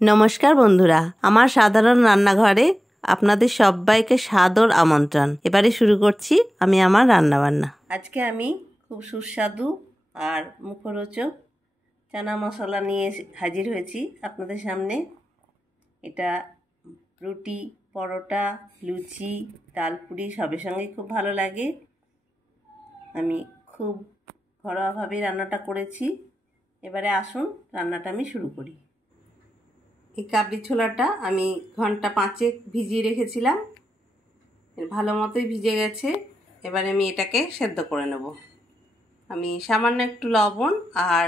নমস্কার বন্ধুরা, আমার সাধারণ রান্নাঘরে আপনাদের সবাইকে সাদর আমন্ত্রণ। এবারে শুরু করছি আমি আমার রান্নাবান্না। আজকে আমি খুব সুস্বাদু আর মুখরোচক চানা মশলা নিয়ে হাজির হয়েছি আপনাদের সামনে। এটা রুটি, পরোটা, লুচি, ডালপুরি সবের সঙ্গে খুব ভালো লাগে। আমি খুব ঘরোয়াভাবে রান্নাটা করেছি। এবারে আসুন রান্নাটা আমি শুরু করি। এই কাবলি ছোলাটা আমি ঘন্টা 5 ভিজিয়ে রেখেছিলাম, ভালো মতোই ভিজে গেছে। এবারে আমি এটাকে সেদ্ধ করে নেব। আমি সামান্য একটু লবণ আর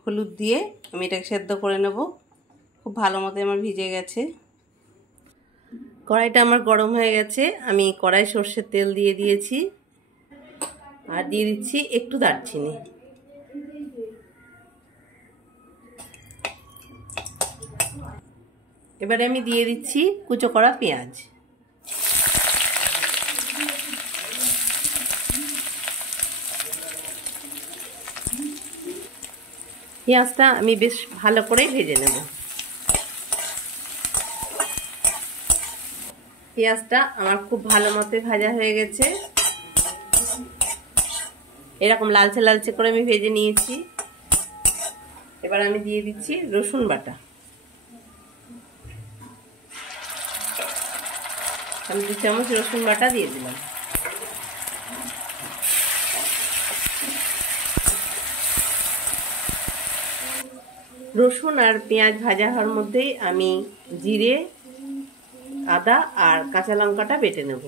হলুদ দিয়ে আমি এটাকে সেদ্ধ করে নেব। খুব ভালো মতো আমার ভিজে গেছে। কড়াইটা আমার গরম হয়ে গেছে। আমি কড়াই সর্ষের তেল দিয়ে দিয়েছি আর দিয়ে দিচ্ছি একটু দারচিনি। এবারে আমি দিয়ে দিচ্ছি কুচো করা পেঁয়াজ। পেঁয়াজটা আমি বেশ ভালো করে ভেজে নেব। পেঁয়াজটা আমার খুব ভালো মতো ভাজা হয়ে গেছে। এরকম লালচে লালচে করে আমি ভেজে নিয়েছি। এবার আমি দিয়ে দিচ্ছি রসুন বাটা। আমি 2 চামচ রসুন বাটা দিয়ে দিলাম। রসুন আর পেঁয়াজ ভাজা হওয়ার মধ্যেই আমি জিরে, আদা আর কাঁচা লঙ্কাটা বেটে নেব।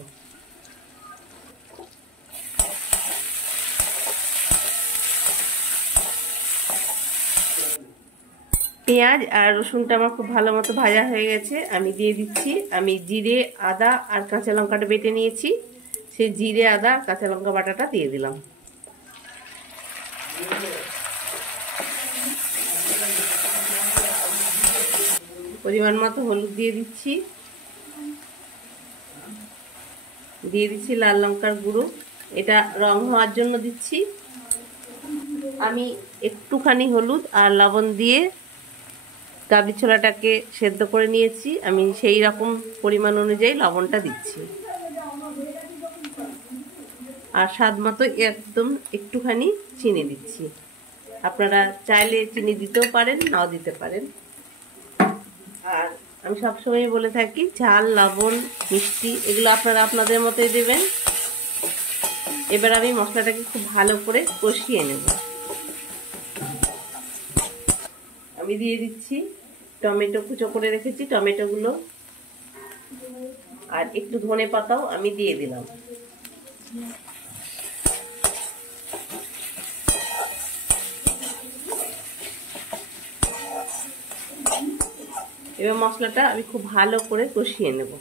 পেঁয়াজ আর রসুনটা আমার খুব ভালো মতো ভাজা হয়ে গেছে। আমি দিয়ে দিচ্ছি, আমি জিরে, আদা আর কাঁচা লঙ্কাটা বেটে নিয়েছি, সেই জিরে, আদা, কাঁচা লঙ্কা বাটাটা দিয়ে দিলাম। পরিমাণ মতো হলুদ দিয়ে দিচ্ছি, দিয়ে দিচ্ছি লাল লঙ্কার গুঁড়ো। এটা রং হওয়ার জন্য দিচ্ছি। আমি একটুখানি হলুদ আর লবণ দিয়ে কাবলি ছোলাটাকে সেদ্ধ করে নিয়েছি। আমি সেই রকম পরিমাণ অনুযায়ী লবণটা দিচ্ছি আর স্বাদ মতো একদম একটুখানি চিনি দিচ্ছি। আপনারা চাইলে চিনি দিতেও পারেন, নাও দিতে পারেন। আর আমি সবসময় বলে থাকি ঝাল, লবণ, মিষ্টি এগুলো আপনারা আপনাদের মতোই দেবেন। এবার আমি মশলাটাকে খুব ভালো করে কষিয়ে নেব। আমি দিয়ে দিচ্ছি টমেটো, কুচো করে রেখেছি টমেটোগুলো, আর একটু ধনে পাতাও আমি দিয়ে দিলাম। এবার মশলাটা আমি খুব ভালো করে কষিয়ে নেব।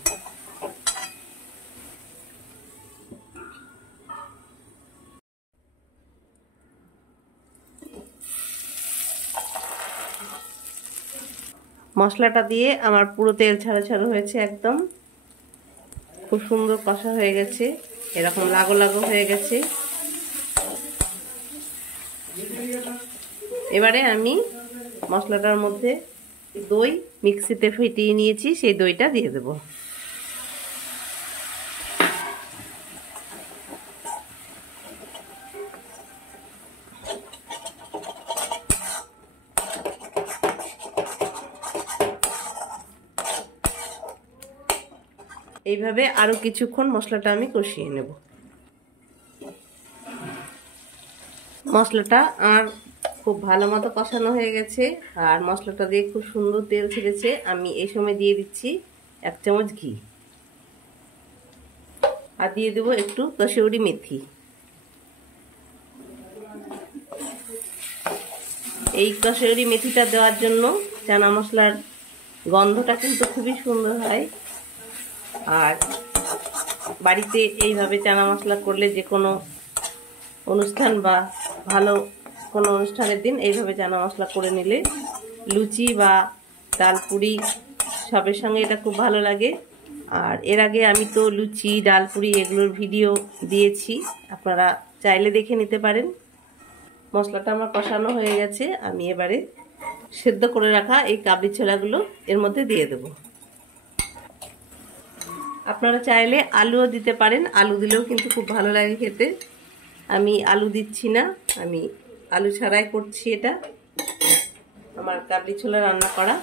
মশলাটা দিয়ে আমার পুরো তেল ছাড়া ছাড়া হয়েছে, একদম খুব সুন্দর কষা হয়ে গেছে, এরকম লাগো লাগো হয়ে গেছে। এবারে আমি মশলাটার মধ্যে দই মিক্সিতে ফেটিয়ে নিয়েছি, সেই দইটা দিয়ে দেব। এইভাবে আরো কিছুক্ষণ মশলাটা আমি কষিয়ে নেব। মশলাটা আর খুব ভালো মতো কষানো হয়ে গেছে আর মশলাটা দিয়ে খুব সুন্দর তেল ছেড়েছে। আমি এই সময় দিয়ে দিচ্ছি 1 চামচ ঘি আর দিয়ে দেবো একটু কসুরি মেথি। এই কসুরি মেথিটা দেওয়ার জন্য চানা মশলার গন্ধটা কিন্তু খুবই সুন্দর হয়। আর বাড়িতে এইভাবে চানা মশলা করলে যে কোনো অনুষ্ঠান বা ভালো কোনো অনুষ্ঠানের দিন এইভাবে চানা মশলা করে নিলে লুচি বা ডালপুরি সবের সঙ্গে এটা খুব ভালো লাগে। আর এর আগে আমি তো লুচি, ডালপুরি এগুলোর ভিডিও দিয়েছি, আপনারা চাইলে দেখে নিতে পারেন। মশলাটা আমার কষানো হয়ে গেছে। আমি এবারে সেদ্ধ করে রাখা এই কাবলি ছোলাগুলো এর মধ্যে দিয়ে দেব। আপনারা চাইলে আলুও দিতে পারেন, আলু দিলেও কিন্তু খুব ভালো লাগে খেতে। আমি আলু দিচ্ছি না, আমি আলু ছাড়াই করছি। এটা আমার কাবলি ছোলা রান্না করা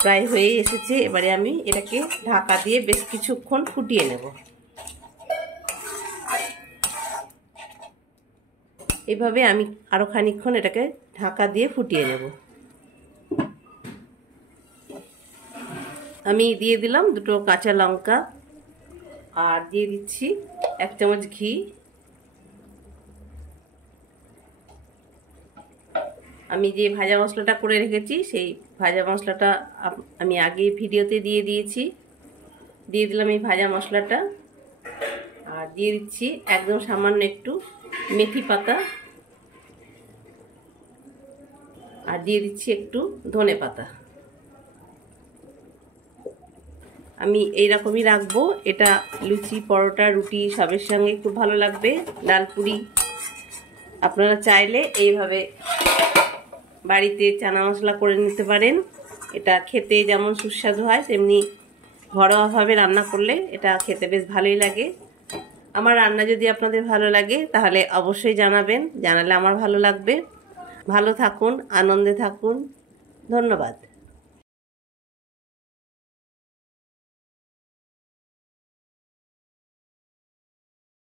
প্রায় হয়ে এসেছে। এবারে আমি এটাকে ঢাকা দিয়ে বেশ কিছুক্ষণ ফুটিয়ে নেব। এভাবে আমি আরো খানিকক্ষণ এটাকে ঢাকা দিয়ে ফুটিয়ে নেব। আমি দিয়ে দিলাম 2টো কাঁচা লঙ্কা আর দিয়ে দিচ্ছি 1 চামচ ঘি। আমি যে ভাজা মশলাটা করে রেখেছি সেই ভাজা মশলাটা আমি আগে ভিডিওতে দিয়ে দিয়েছি। দিয়ে দিলাম এই ভাজা মশলাটা আর দিয়ে দিচ্ছি একদম সামান্য একটু মেথি পাতা আর দিয়ে দিচ্ছি একটু ধনে পাতা। আমি এইরকমই রাখবো। এটা লুচি, পরোটা, রুটি সবের সঙ্গে খুব ভালো লাগবে, ডাল পুরি। আপনারা চাইলে এইভাবে বাড়িতে চানা মশলা করে নিতে পারেন। এটা খেতে যেমন সুস্বাদু হয় তেমনি ঘরোয়াভাবে রান্না করলে এটা খেতে বেশ ভালোই লাগে। আমার রান্না যদি আপনাদের ভালো লাগে তাহলে অবশ্যই জানাবেন, জানালে আমার ভালো লাগবে। ভালো থাকুন, আনন্দে থাকুন। ধন্যবাদ।